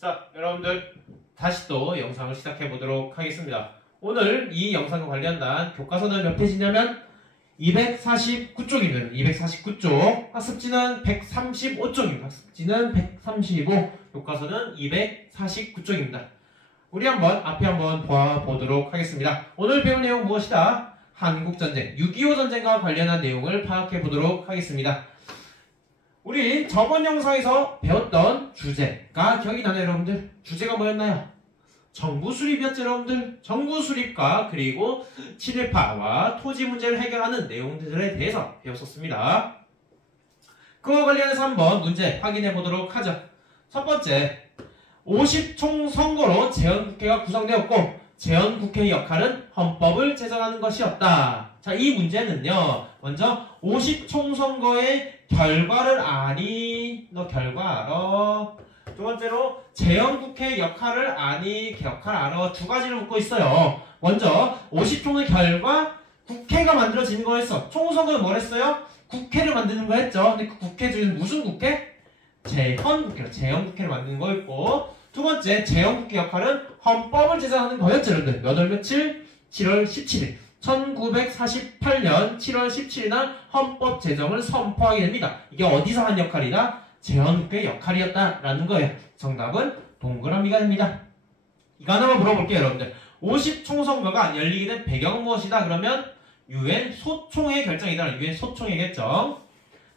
자, 여러분들 다시 또 영상을 시작해 보도록 하겠습니다. 오늘 이 영상과 관련된 교과서는 몇 페이지냐면 249쪽입니다. 249쪽. 학습지는 135쪽입니다. 학습지는 135, 교과서는 249쪽입니다. 우리 앞에 한번 보아보도록 하겠습니다. 오늘 배울 내용 무엇이다? 한국전쟁, 6.25 전쟁과 관련한 내용을 파악해 보도록 하겠습니다. 우리 저번 영상에서 배웠던 주제가 기억이 나나요, 여러분들? 주제가 뭐였나요? 정부 수립이었죠, 여러분들? 정부 수립과 그리고 친일파와 토지 문제를 해결하는 내용들에 대해서 배웠었습니다. 그와 관련해서 한번 문제 확인해 보도록 하죠. 첫 번째, 50총 선거로 재헌국회가 구성되었고 재헌국회의 역할은 헌법을 제정하는 것이었다. 자, 이 문제는요, 먼저 50총 선거의 결과를 아니, 너 결과 알아? 두 번째로 재헌국회의 역할을 아니, 역할 알아? 두 가지를 묻고 있어요. 먼저 50총의 결과, 국회가 만들어지는 거였어. 총선거는 뭘 했어요? 국회를 만드는 거 했죠. 근데 그 국회 중에 무슨 국회? 재헌국회로, 재헌국회를 만드는 거였고, 두 번째, 재헌국회 역할은 헌법을 제정하는 거였죠, 여러분들. 몇 월 며칠? 7월 17일. 1948년 7월 17일 날 헌법 제정을 선포하게 됩니다. 이게 어디서 한 역할이다? 재헌국회 역할이었다라는 거예요. 정답은 동그라미가 됩니다. 이거 하나만 물어볼게요, 여러분들. 50총선거가 열리게 된 배경은 무엇이다? 그러면 UN 소총의 결정이다. UN 소총의 결정.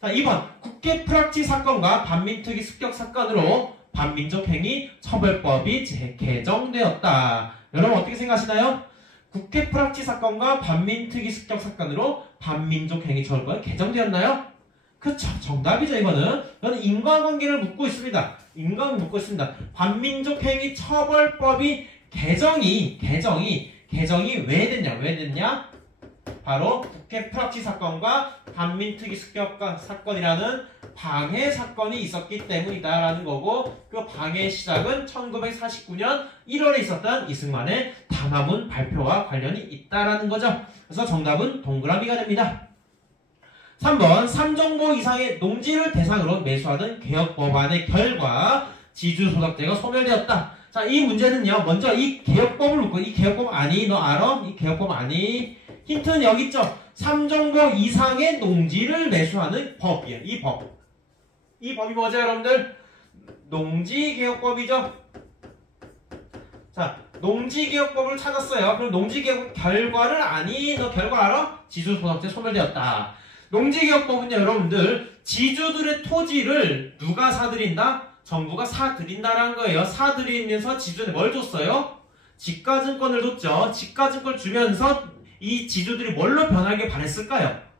자, 2번. 국회 프락치 사건과 반민특위 습격 사건으로 반민족행위 처벌법이 개정되었다. 여러분 어떻게 생각하시나요? 국회 프락치 사건과 반민특위 습격 사건으로 반민족행위 처벌법이 개정되었나요? 그쵸, 정답이죠. 이거는 인과관계를 묻고 있습니다. 인과관계 묻고 있습니다. 반민족행위 처벌법이 개정이 왜 됐냐? 바로 국회 프락치 사건과 반민특위 습격 사건이라는 방해 사건이 있었기 때문이다라는 거고, 그 방해 시작은 1949년 1월에 있었던 이승만의 담화문 발표와 관련이 있다라는 거죠. 그래서 정답은 동그라미가 됩니다. 3번, 3정보 이상의 농지를 대상으로 매수하던 개혁법안의 결과 지주소득제가 소멸되었다. 자, 이 문제는요, 먼저 이 개혁법을 묻고, 이 개혁법 아니? 너 알아? 이 개혁법 아니? 힌트는 여기 있죠. 3정보 이상의 농지를 매수하는 법이에요. 이 법. 이 법이 뭐죠, 여러분들? 농지개혁법이죠. 자, 농지개혁법을 찾았어요. 그럼 농지개혁 결과를 아니? 너 결과 알아? 지주소득제 소멸되었다. 농지개혁법은요, 여러분들, 지주들의 토지를 누가 사들인다? 정부가 사들인다라는 거예요. 사들이면서 지주들에 뭘 줬어요? 지가증권을 줬죠. 지가증권을 주면서 이 지주들이 뭘로 변하길 바랬을까요?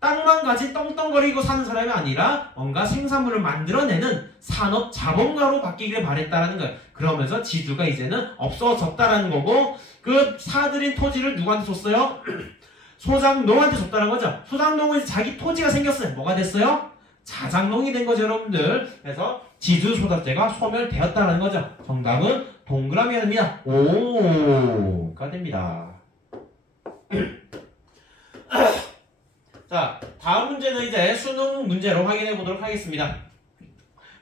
땅만 가진 떵떵거리고 사는 사람이 아니라 뭔가 생산물을 만들어내는 산업 자본가로 바뀌길 바랬다라는 거예요. 그러면서 지주가 이제는 없어졌다라는 거고, 그 사들인 토지를 누구한테 줬어요? 소장농한테 줬다는 거죠. 소장농은 자기 토지가 생겼어요. 뭐가 됐어요? 자장농이 된 거죠, 여러분들. 그래서 지주소득제가 소멸되었다는 거죠. 정답은 동그라미가 됩니다. 오가 됩니다. 자, 다음 문제는 이제 수능 문제로 확인해 보도록 하겠습니다.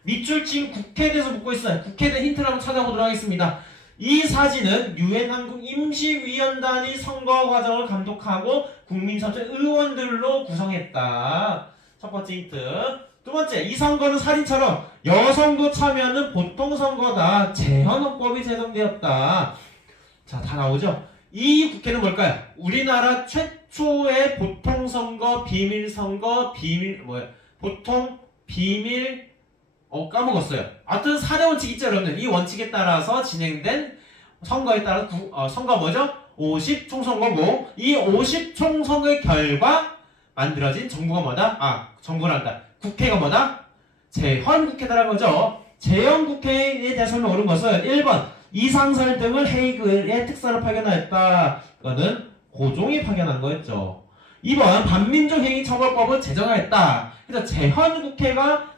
밑줄 친 국회에 대해서 묻고 있어요. 국회에 대한 힌트를 한번 찾아보도록 하겠습니다. 이 사진은 유엔 한국 임시위원단이 선거 과정을 감독하고 국민선출 의원들로 구성했다. 첫 번째 힌트. 두 번째, 이 선거는 사진처럼 여성도 참여하는 보통선거다. 재헌헌법이 제정되었다. 자, 다 나오죠? 이 국회는 뭘까요? 우리나라 최초의 보통선거, 비밀선거, 보통, 비밀, 까먹었어요. 하여튼 4대 원칙 있죠, 여러분들. 이 원칙에 따라서 진행된 선거에 따라, 선거가 뭐죠? 50총선거고, 이 50총선거의 결과 만들어진 정부가 뭐다? 정부란다. 국회가 뭐다? 재헌국회다라는 거죠. 재헌국회에 대해서 옳은 것은 1번, 이상설 등을 헤이그의 특사로 파견하였다. 이거는 고종이 파견한 거였죠. 2번, 반민족행위 처벌법을 제정하였다. 그래서 재헌국회가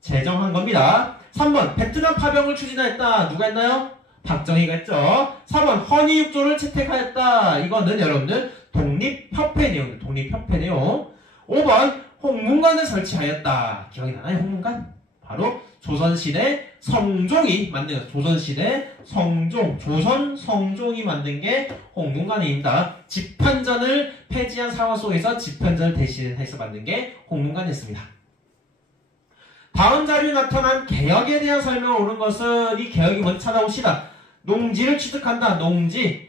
제정한 겁니다. 3번, 베트남 파병을 추진하였다. 누가 했나요? 박정희가 했죠. 4번, 헌의육조를 채택하였다. 이거는 여러분들 독립협회 내용, 독립협회 내용. 5번, 홍문관을 설치하였다. 기억이 나나요, 홍문관? 바로 조선시대 성종이 만든 거예요. 조선시대 성종, 조선 성종이 만든 게 홍문관입니다. 집현전을 폐지한 상황 속에서 집현전을 대신해서 만든 게 홍문관이었습니다. 다음 자료에 나타난 개혁에 대한 설명을 옳은 것은 이 개혁이 뭔지 찾아봅시다. 농지를 취득한다. 농지.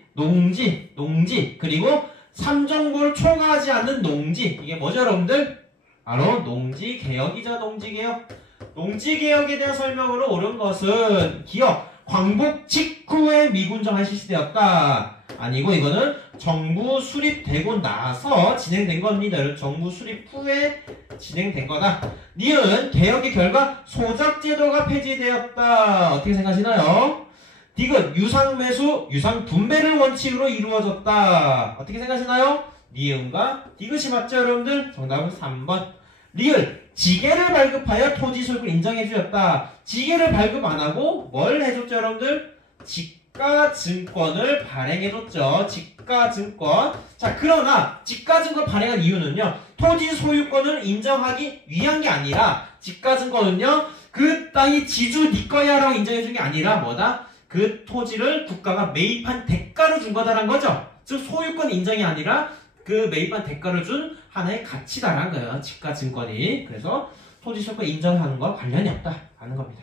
그리고 삼정부를 초과하지 않는 농지. 이게 뭐죠, 여러분들? 바로 농지개혁이죠, 농지개혁. 농지개혁에 대한 설명으로 옳은 것은 기억, 광복 직후에 미군정화 실시되었다. 아니고 이거는 정부 수립되고 나서 진행된 겁니다. 정부 수립 후에 진행된 거다. 니은 개혁의 결과 소작제도가 폐지되었다. 어떻게 생각하시나요? 디귿 유상매수, 유상분배를 원칙으로 이루어졌다. 어떻게 생각하시나요? 니은과 디귿이 맞죠, 여러분들? 정답은 3번. 리을 지게를 발급하여 토지 소유권을 인정해 주었다. 지게를 발급 안 하고 뭘 해줬죠, 여러분들? 지가증권을 발행해줬죠. 지가증권. 자, 그러나 지가증권 발행한 이유는요, 토지 소유권을 인정하기 위한 게 아니라, 지가증권은요, 그 땅이 지주 니 거야라고 인정해준 게 아니라 뭐다? 그 토지를 국가가 매입한 대가로 준 거다라는 거죠. 즉 소유권 인정이 아니라 그 매입한 대가를 준 하나의 가치다라는 거예요. 지가증권이. 그래서 토지 소유권 인정하는 거 관련이 없다라는 겁니다.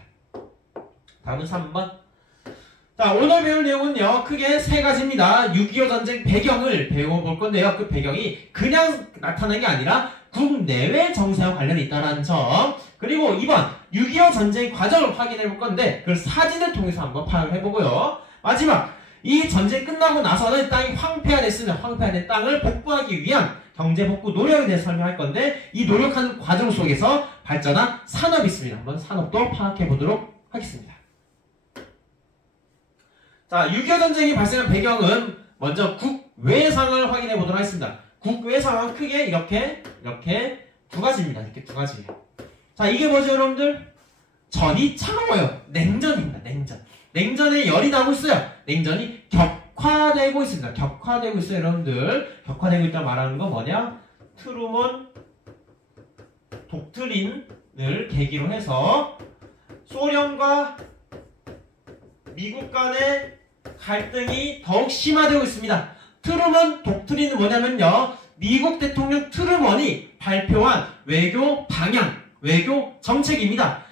다음은 3번. 자, 오늘 배울 내용은요, 크게 세 가지입니다. 6.25 전쟁 배경을 배워볼 건데요. 그 배경이 그냥 나타난 게 아니라 국내외 정세와 관련이 있다는 점. 그리고 2번, 6.25 전쟁 과정을 확인해 볼 건데, 그걸 사진을 통해서 한번 파악을 해보고요. 마지막, 이 전쟁 끝나고 나서는 땅이 황폐화됐으면 황폐화된 땅을 복구하기 위한 경제복구 노력에 대해서 설명할 건데, 이 노력하는 과정 속에서 발전한 산업이 있습니다. 한번 산업도 파악해 보도록 하겠습니다. 자, 6.25 전쟁이 발생한 배경은 먼저 국외 상황을 확인해 보도록 하겠습니다. 국외 상황 크게 이렇게 두 가지입니다. 이렇게 두 가지예요. 자, 이게 뭐죠, 여러분들? 전이 차가워요. 냉전입니다. 냉전에 열이 나고 있어요. 냉전이 격화되고 있습니다. 격화되고 있어요, 여러분들. 격화되고 있다 말하는 건 뭐냐? 트루먼 독트린을 계기로 해서 소련과 미국 간의 갈등이 더욱 심화되고 있습니다. 트루먼 독트린은 뭐냐면요, 미국 대통령 트루먼이 발표한 외교 방향, 외교 정책입니다.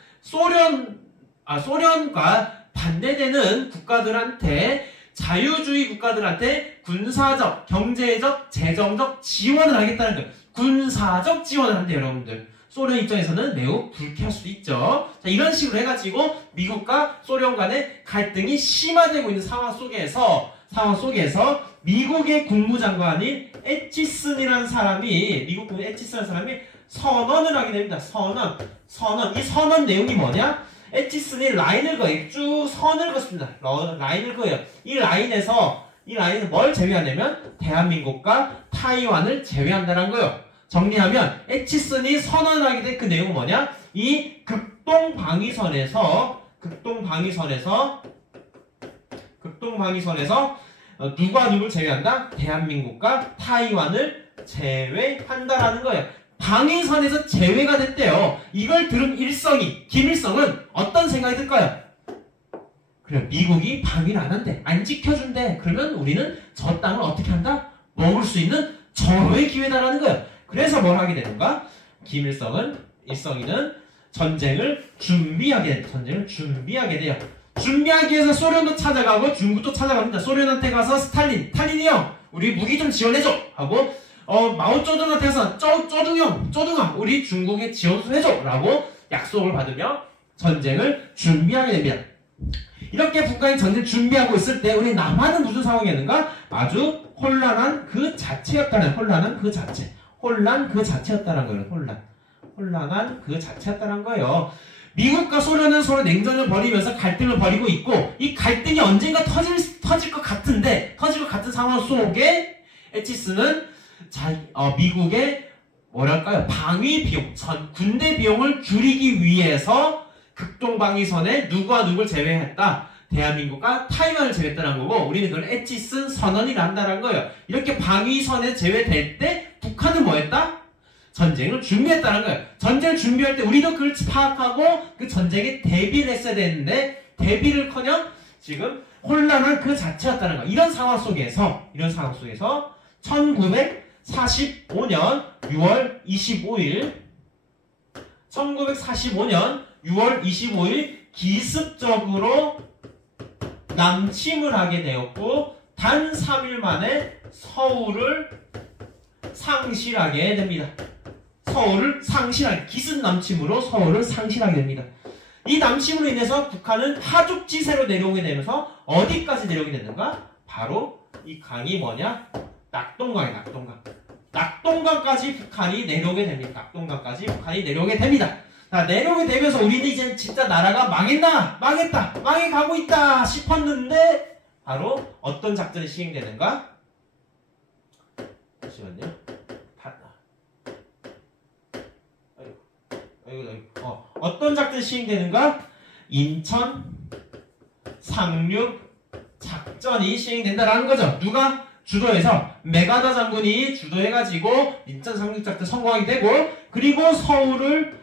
소련과 반대되는 국가들한테, 자유주의 국가들한테 군사적, 경제적, 재정적 지원을 하겠다는 거예요. 군사적 지원을 한대요, 여러분들. 소련 입장에서는 매우 불쾌할 수도 있죠. 자, 이런 식으로 해가지고 미국과 소련 간의 갈등이 심화되고 있는 상황 속에서 미국의 국무장관인 애치슨이라는 사람이, 미국 국무 애치슨이라는 사람이 선언을 하게 됩니다. 선언. 이 선언 내용이 뭐냐? 애치슨이 라인을 그어요. 쭉 선을 그었습니다. 라인을 그어요. 이 라인은 뭘 제외하냐면 대한민국과 타이완을 제외한다는 거예요. 정리하면 애치슨이 선언을 하게 된 그 내용은 뭐냐? 이 극동방위선에서 누가 누굴 제외한다? 대한민국과 타이완을 제외한다라는 거예요. 방위선에서 제외가 됐대요. 이걸 들은 김일성은 어떤 생각이 들까요? 그래, 미국이 방위를 안 한대, 안 지켜준대. 그러면 우리는 저 땅을 어떻게 한다? 먹을 수 있는 절호의 기회다라는 거예요. 그래서 뭘 하게 되는가? 일성이는 전쟁을 준비하게 돼요. 준비하기 위해서 소련도 찾아가고 중국도 찾아갑니다. 소련한테 가서 스탈린이 형, 우리 무기 좀 지원해줘! 하고, 마오쩌둥한테 가서 쪼둥형, 우리 중국에 지원 좀 해줘! 라고 약속을 받으며 전쟁을 준비하게 됩니다. 이렇게 북한이 전쟁 준비하고 있을 때 우리 남한은 무슨 상황이었는가? 아주 혼란한 그 자체였다는 거예요. 혼란한 그 자체였다는 거예요. 미국과 소련은 서로 냉전을 벌이면서 갈등을 벌이고 있고, 이 갈등이 언젠가 터질 것 같은 상황 속에 애치슨은 미국의 방위 비용, 군대 비용을 줄이기 위해서 극동방위선에 누구와 누굴 제외했다? 대한민국과 타이완을 제외했다는 거고, 우리는 그걸 애치슨 선언이라 한다는 거예요. 이렇게 방위선에 제외될 때 북한은 뭐 했다? 전쟁을 준비했다는 거예요. 전쟁을 준비할 때 우리도 그걸 파악하고 그 전쟁에 대비를 했어야 되는데 대비를커녕 지금 혼란한 그 자체였다는 거예요. 이런 상황 속에서 1945년 6월 25일 기습적으로 남침을 하게 되었고 단 3일 만에 서울을 상실하게 됩니다. 기습 남침으로 서울을 상실하게 됩니다. 이 남침으로 인해서 북한은 하죽지세로 내려오게 되면서 어디까지 내려오게 되는가? 바로 이 강이 뭐냐? 낙동강이에요. 낙동강까지 북한이 내려오게 됩니다. 자, 내려오게 되면서 우리는 이제 진짜 나라가 망했다, 망해가고 있다 싶었는데 바로 어떤 작전이 시행되는가? 잠시만요. 어떤 작전이 시행되는가? 인천 상륙 작전이 시행된다라는 거죠. 누가 주도해서 메가더 장군이 주도해가지고 인천 상륙 작전 성공하게 되고 그리고 서울을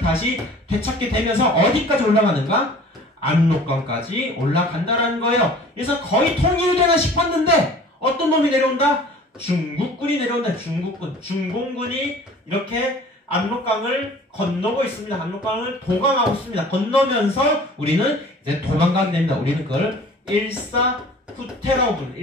다시 되찾게 되면서 어디까지 올라가는가? 압록강까지 올라간다라는 거예요. 그래서 거의 통일이 되나 싶었는데 어떤 놈이 내려온다? 중국군이 내려온다. 중공군이 이렇게 압록강을 건너고 있습니다. 압록강을 도강하고 있습니다. 건너면서 우리는 이제 도망가게 됩니다. 우리는 그걸 일사후퇴라고 부릅니다.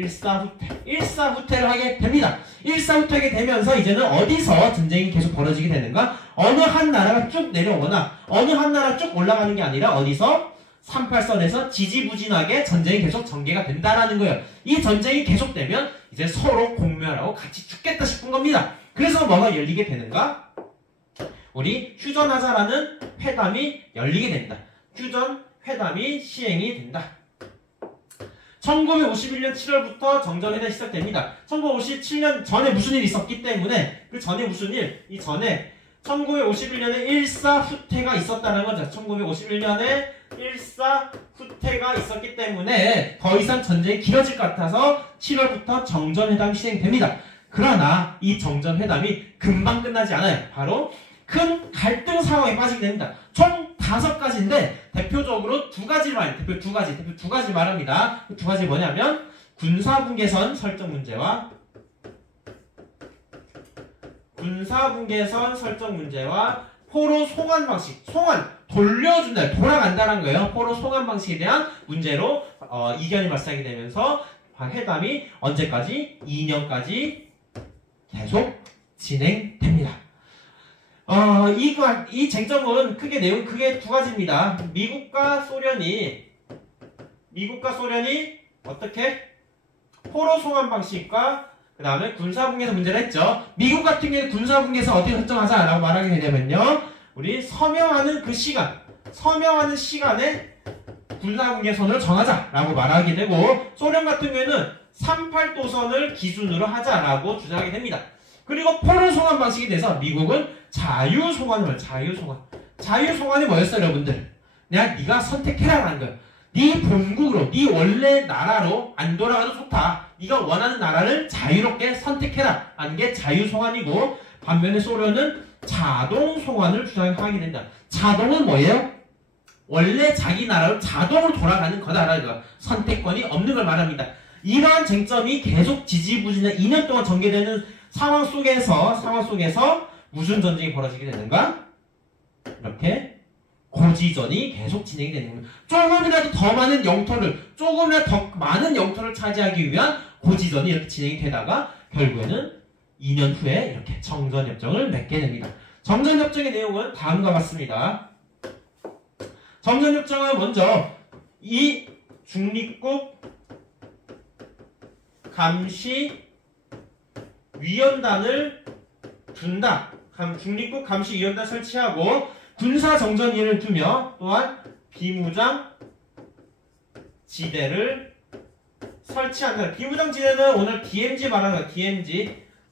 일사후퇴를 하게 됩니다. 일사후퇴하게 되면서 이제는 어디서 전쟁이 계속 벌어지게 되는가? 어느 한 나라가 쭉 내려오거나 어느 한 나라 쭉 올라가는 게 아니라 어디서 38선에서 지지부진하게 전쟁이 계속 전개가 된다라는 거예요. 이 전쟁이 계속되면 이제 서로 공멸하고 같이 죽겠다 싶은 겁니다. 그래서 뭐가 열리게 되는가? 우리 휴전하자라는 회담이 열리게 됩니다. 휴전회담이 시행이 된다. 1951년 7월부터 정전회담이 시작됩니다. 1957년 전에 무슨 일이 있었기 때문에 그 전에 무슨 일? 이 전에 1951년에 일사후퇴가 있었다는 거죠. 1951년에 일사후퇴가 있었기 때문에 더 이상 전쟁이 길어질 것 같아서 7월부터 정전회담이 시행됩니다. 그러나 이 정전회담이 금방 끝나지 않아요. 바로 큰 갈등 상황에 빠지게 됩니다. 총 5가지인데 대표적으로 두 가지 말합니다. 그 두 가지 뭐냐면 군사분계선 설정 문제와 포로 송환 방식, 돌아간다는 거예요. 포로 송환 방식에 대한 문제로 이견이 발생하게 되면서 회담이 언제까지? 2년까지 계속 진행됩니다. 이 쟁점은 크게 두 가지입니다. 미국과 소련이 어떻게? 포로 송환 방식과 그 다음에 군사분계선 문제를 했죠. 미국 같은 경우에 군사분계선 어떻게 설정하자라고 말하게 되냐면요. 우리 서명하는 시간에 군사분계선을 정하자라고 말하게 되고 소련 같은 경우에는 38도선을 기준으로 하자라고 주장하게 됩니다. 그리고 포로 송환 방식에 대해서 미국은 자유송환이 뭐였어요, 여러분들? 네가 선택해라라는 거예요. 네 본국으로, 네 원래 나라로 안 돌아가도 좋다. 네가 원하는 나라를 자유롭게 선택해라 라는 게 자유송환이고 반면에 소련은 자동송환을 주장하게 된다. 자동은 뭐예요? 원래 자기 나라로 자동으로 돌아가는 거다라는 거. 선택권이 없는 걸 말합니다. 이러한 쟁점이 계속 지지부진한 2년 동안 전개되는 상황 속에서 무슨 전쟁이 벌어지게 되는가? 이렇게 고지전이 계속 진행이 되는 겁니다. 조금이라도 더 많은 영토를 차지하기 위한 고지전이 이렇게 진행이 되다가 결국에는 2년 후에 이렇게 정전협정을 맺게 됩니다. 정전협정의 내용은 다음과 같습니다. 정전협정은 먼저 이 중립국 감시위원단을 둔다. 중립국 감시위원단 설치하고 군사정전위를 두며 또한 비무장 지대를 설치한다. 비무장 지대는 오늘 DMZ 말하는 거야.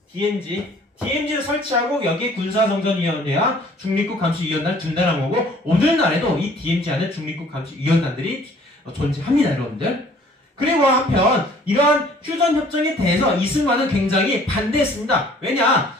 DMZ를 설치하고 여기에 군사정전위원회와 중립국 감시위원단을 둔다는 거고 오늘날에도 이 DMZ 안에 중립국 감시위원단들이 존재합니다, 여러분들. 그리고 한편 이러한 휴전협정에 대해서 이승만은 굉장히 반대했습니다. 왜냐?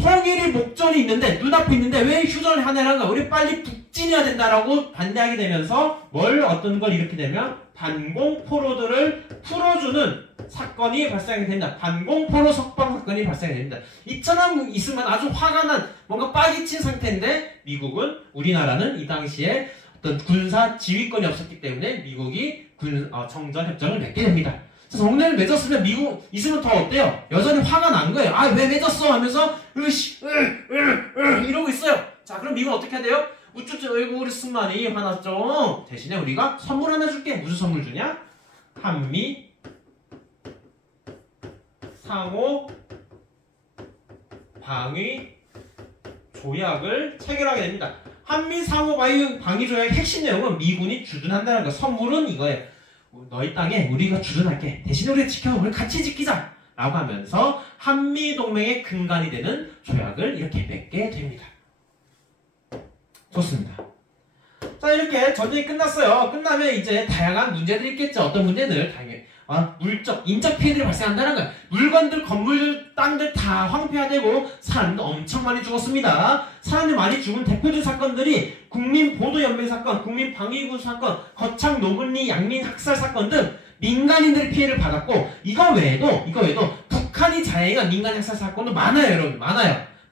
통일이 목전이 있는데 눈앞에 있는데 왜 휴전을 하냐는 거야. 우리 빨리 북진해야 된다라고 반대하게 되면서 어떤 걸 이렇게 되면 반공포로들을 풀어주는 사건이 발생하게 된다. 반공포로 석방 사건이 발생하게 됩니다. 이처럼 있으면 아주 화가 난 뭔가 빠기친 상태인데 미국은 우리나라는 이 당시에 어떤 군사 지휘권이 없었기 때문에 미국이 정전 협정을 맺게 됩니다. 정전을 맺었으면 미국 있으면 더 어때요? 여전히 화가 난 거예요. 아, 왜 맺었어? 하면서 이러고 있어요. 자, 그럼 미국은 어떻게 해야 돼요? 우쭈쭈 어이구 우리 승만이 화났죠. 대신에 우리가 선물 하나 줄게. 무슨 선물 주냐? 한미 상호 방위 조약을 체결하게 됩니다. 한미 상호 방위 조약의 핵심 내용은 미군이 주둔한다는 거. 선물은 이거예요. 너희 땅에 우리가 주둔할게. 대신에 우리가 지켜. 우리 같이 지키자. 라고 하면서 한미 동맹의 근간이 되는 조약을 이렇게 맺게 됩니다. 좋습니다. 자, 이렇게 전쟁이 끝났어요. 끝나면 이제 다양한 문제들이 있겠죠. 어떤 문제들? 당연히 물적, 인적 피해들이 발생한다는 거예요. 물건들, 건물들, 땅들 다 황폐화되고 사람도 엄청 많이 죽었습니다. 사람들이 많이 죽은 대표적인 사건들이 국민보도연맹 사건, 국민방위군 사건, 거창 노분리 양민 학살 사건 등 민간인들의 피해를 받았고 이거 외에도 북한이 자행한 민간 학살 사건도 많아요, 여러분.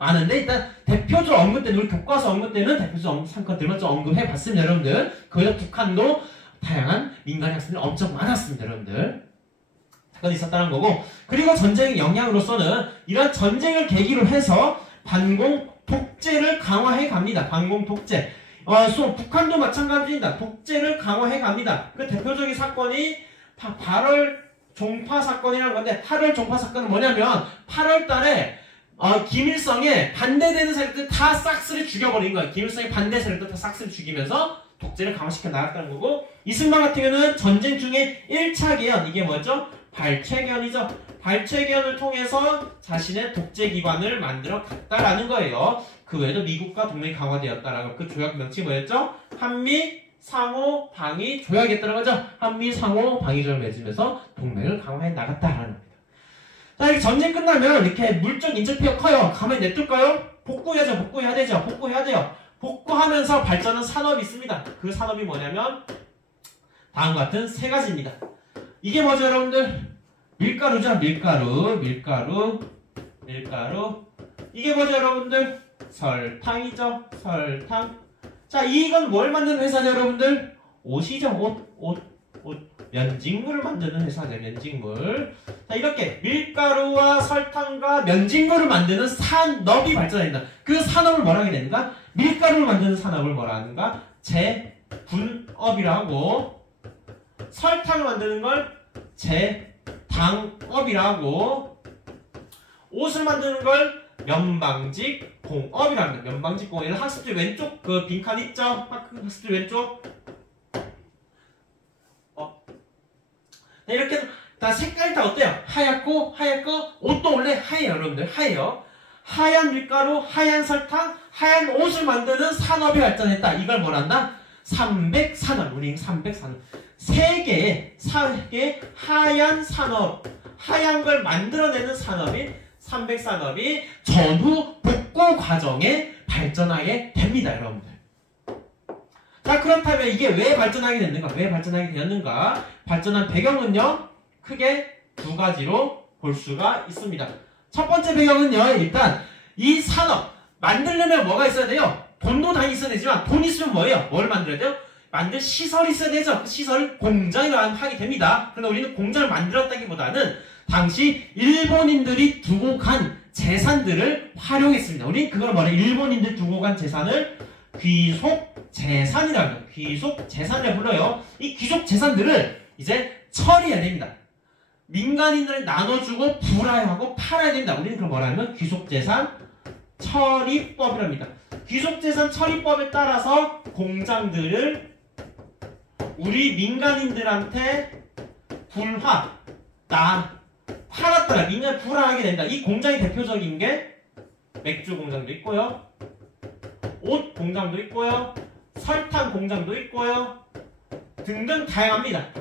많은데 일단 대표적으로 언급되는 우리 교과서 언급되는 대표적 사건들만 좀 언급해봤습니다, 여러분들. 거기다 북한도 다양한 민간 학살이 엄청 많았습니다, 여러분들. 사건이 있었다는 거고, 그리고 전쟁의 영향으로서는 이러한 전쟁을 계기로 해서 반공 독재를 강화해 갑니다. 반공 독재. 북한도 마찬가지입니다. 독재를 강화해 갑니다. 그 대표적인 사건이 8월 종파 사건이라는 건데, 8월 종파 사건은 뭐냐면 8월 달에 김일성에 반대되는 세력들 다 싹쓸이 죽여버린 거예요. 김일성의 반대 세력들 다 싹쓸이 죽이면서 독재를 강화시켜 나갔다는 거고, 이승만 같은 경우는 전쟁 중에 1차 개헌, 이게 뭐죠? 발췌개헌이죠. 발췌개헌을 통해서 자신의 독재 기반을 만들어 갔다라는 거예요. 그 외에도 미국과 동맹이 강화되었다라고. 그 조약 명칭이 뭐였죠? 한미 상호 방위 조약이었다는 거죠. 한미 상호 방위 조약을 맺으면서 동맹을 강화해 나갔다라는 겁니다. 자, 이렇게 전쟁 끝나면 이렇게 물적 인적 피해가 커요. 가만히 냅둘까요? 복구해야 되죠. 복구하면서 발전한 산업이 있습니다. 그 산업이 뭐냐면 다음과 같은 세 가지입니다. 이게 뭐죠, 여러분들? 밀가루죠. 밀가루. 이게 뭐죠, 여러분들? 설탕이죠. 설탕. 자, 이건 뭘 만드는 회사죠, 여러분들? 옷이죠. 옷. 면직물을 만드는 회사죠. 면직물. 자, 이렇게 밀가루와 설탕과 면직물을 만드는 산업이 발전합니다. 그 산업을 뭐라 하게 되는가? 밀가루를 만드는 산업을 뭐라 하는가? 제분업이라고, 설탕을 만드는 걸 제당업이라고, 옷을 만드는 걸 면방직공업이라고 합니다. 면방직공업. 학습지 왼쪽 그 빈칸 있죠? 학습지 왼쪽. 네, 이렇게 다 색깔이 다 어때요? 하얗고 옷도 원래 하얘요, 여러분들. 하얘요. 하얀 밀가루, 하얀 설탕, 하얀 옷을 만드는 산업이 발전했다. 이걸 뭐란다? 300산업. 우리 300산업. 세 개의 하얀 산업, 하얀 걸 만들어내는 산업인 300산업이 전후 복구 과정에 발전하게 됩니다, 여러분들. 자, 그렇다면 이게 왜 발전하게 되었는가? 발전한 배경은요, 크게 두 가지로 볼 수가 있습니다. 첫 번째 배경은요, 일단 이 산업 만들려면 뭐가 있어야 돼요? 돈도 당연히 있어야 되지만, 돈 있으면 뭐예요? 뭘 만들어야 돼요? 만들 시설이 있어야 되죠. 그 시설 공장이 하게 됩니다. 그런데 우리는 공장을 만들었다기보다는 당시 일본인들이 두고 간 재산들을 활용했습니다. 우리 그걸 일본인들 두고 간 재산을 귀속 재산이라고 합니다. 귀속 재산이라고 불러요. 이 귀속 재산들을 이제 처리해야 됩니다. 민간인들 나눠주고 불화하고 팔아야 됩니다. 우리는 그걸 뭐라 하면 귀속 재산 처리법이랍니다. 귀속 재산 처리법에 따라서 공장들을 우리 민간인들한테 팔았다가 민간 불화하게 된다. 이 공장이 대표적인 게 맥주 공장도 있고요, 옷 공장도 있고요, 설탕 공장도 있고요, 등등 다양합니다.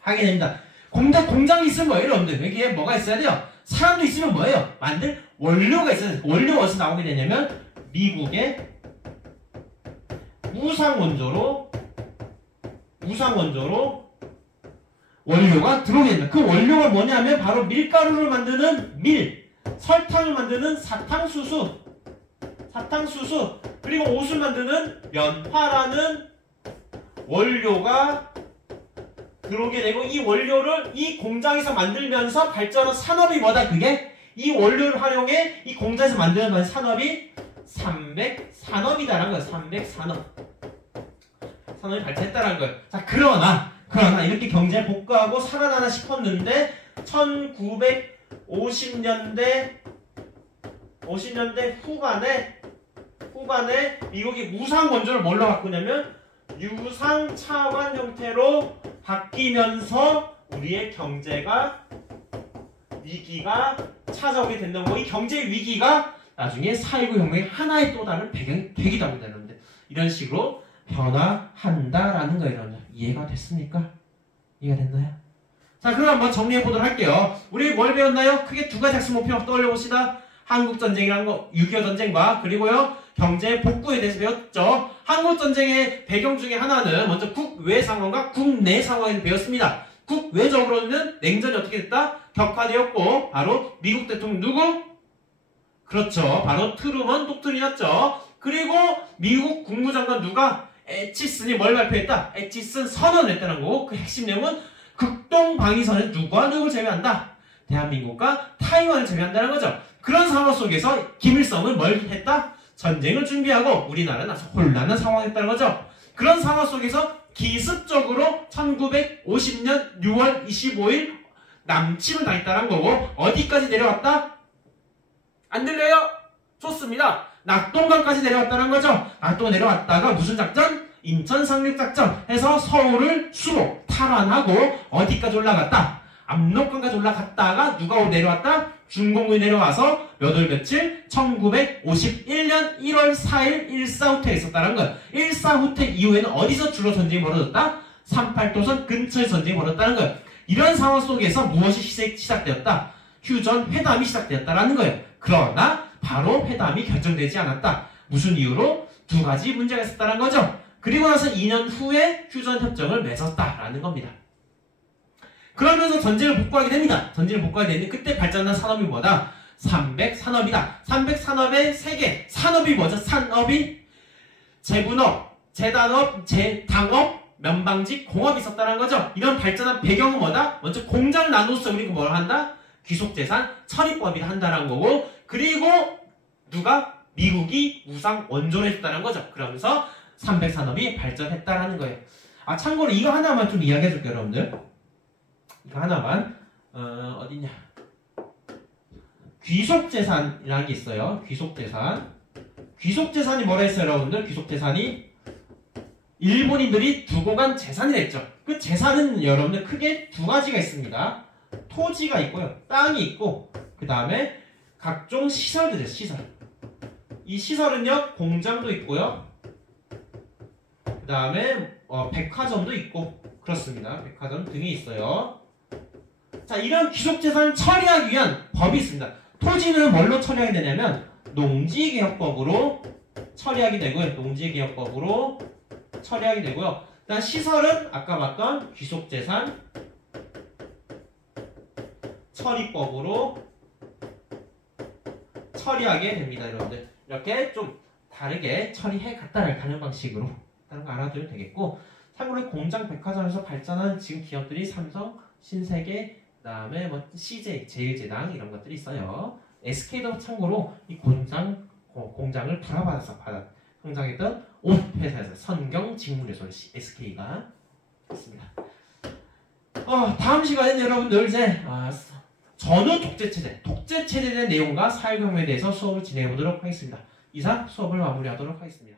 하게 됩니다. 공장이 있으면 뭐예요, 여러분들? 여기에 뭐가 있어야 돼요? 사람도 있으면 뭐예요? 만들 원료가 있어요. 원료가 어디서 나오게 되냐면 미국의 우상원조로 원료가 들어오게 됩니다. 그 원료가 뭐냐면 바로 밀가루를 만드는 밀, 설탕을 만드는 사탕수수, 그리고 옷을 만드는 면화라는 원료가 들어오게 되고, 이 원료를 이 공장에서 만들면서 발전한 산업이 뭐다? 그게 이 원료를 활용해 이 공장에서 만드는 산업이 300산업이다라는 거예요. 300산업. 산업이 발전했다라는 거예요. 자, 그러나 이렇게 경제를 복구하고 살아나나 싶었는데 1950년대 후반에 미국이 무상 원조를 뭘로 바꾸냐면 유상 차원 형태로 바뀌면서 우리의 경제가 위기가 찾아오게 된다는 거. 이 경제 위기가 나중에 4.19 혁명의 하나의 또 다른 배경이 되기도 합니다. 여러분들. 이런 식으로 변화한다라는 거예요. 여러분들. 이해가 됐습니까? 이해가 됐나요? 자, 그럼 한번 정리해 보도록 할게요. 우리 뭘 배웠나요? 크게 두 가지 학습 목표 떠올려 봅시다. 한국전쟁이라는 거, 6.25 전쟁과 그리고요 경제 복구에 대해서 배웠죠. 한국전쟁의 배경 중에 하나는 먼저 국외 상황과 국내 상황을 배웠습니다. 국외적으로는 냉전이 어떻게 됐다? 격화되었고 바로 미국 대통령 누구? 그렇죠. 바로 트루먼 독트린이었죠. 그리고 미국 국무장관 누가? 에치슨이 뭘 발표했다? 에치슨 선언을 했다는 거고, 그 핵심 내용은 극동방위선에 누구와 누구를 제외한다? 대한민국과 타이완을 제외한다는 거죠. 그런 상황 속에서 김일성은 뭘 했다? 전쟁을 준비하고 우리나라는 아주 혼란한 상황이었다는 거죠. 그런 상황 속에서 기습적으로 1950년 6월 25일 남침을 당했다는 거고, 어디까지 내려왔다? 안 들려요? 좋습니다. 낙동강까지 내려왔다는 거죠. 낙동 내려왔다가 무슨 작전? 인천 상륙작전 해서 서울을 수로 탈환하고 어디까지 올라갔다? 압록강까지 올라갔다가 누가 내려왔다? 중공군이 내려와서 몇 월 며칠? 1951년 1월 4일 일사후퇴가 있었다는 거예요. 일사후퇴 이후에는 어디서 주로 전쟁이 벌어졌다? 38도선 근처에 전쟁이 벌어졌다는 거예요. 이런 상황 속에서 무엇이 시작되었다? 휴전 회담이 시작되었다라는 거예요. 그러나 바로 회담이 결정되지 않았다. 무슨 이유로? 두 가지 문제가 있었다는 거죠. 그리고 나서 2년 후에 휴전 협정을 맺었다라는 겁니다. 그러면서 전쟁을 복구하게 됩니다. 전쟁을 복구하게 되는데 그때 발전한 산업이 뭐다? 300산업이다. 300산업의 세 개. 산업이 뭐죠? 산업이 재분업, 재단업, 재당업, 면방직, 공업이 있었다는 거죠. 이런 발전한 배경은 뭐다? 먼저 공장을 나눠서 우리가 뭘 한다? 귀속재산 처리법이다 한다는 거고, 그리고 누가? 미국이 우상 원조를 했다는 거죠. 그러면서 300산업이 발전했다라는 거예요. 아, 참고로 이거 하나만 좀 이야기해 줄게요, 여러분들. 이거 하나만. 어디냐? 귀속재산이라는 게 있어요. 귀속재산. 귀속재산이 뭐라 했어요, 여러분들? 귀속재산이 일본인들이 두고 간 재산이랬죠. 그 재산은 여러분들 크게 두 가지가 있습니다. 토지가 있고요. 땅이 있고, 그 다음에 각종 시설들이에요. 시설. 이 시설은요, 공장도 있고요. 그 다음에 백화점도 있고, 그렇습니다. 백화점 등이 있어요. 자, 이런 귀속재산을 처리하기 위한 법이 있습니다. 토지는 뭘로 처리하게 되냐면 농지개혁법으로 처리하게 되고요. 농지개혁법으로 처리하게 되고요. 일단 시설은 아까 봤던 귀속재산 처리법으로 처리하게 됩니다. 여러분들 이렇게 좀 다르게 처리해 갔다를 가는 방식으로 다른 거 알아두면 되겠고, 참고로 공장 백화점에서 발전한 지금 기업들이 삼성, 신세계, 그 다음에 뭐 CJ, 제일제당 이런 것들이 있어요. SK도 참고로 이 공장을 불화받아서 성장했던 옷 회사에서 선경 직물에서 SK가 있습니다. 다음 시간에는 여러분들 이제 전후 독재체제에 대한 내용과 사회경험에 대해서 수업을 진행해 보도록 하겠습니다. 이상 수업을 마무리하도록 하겠습니다.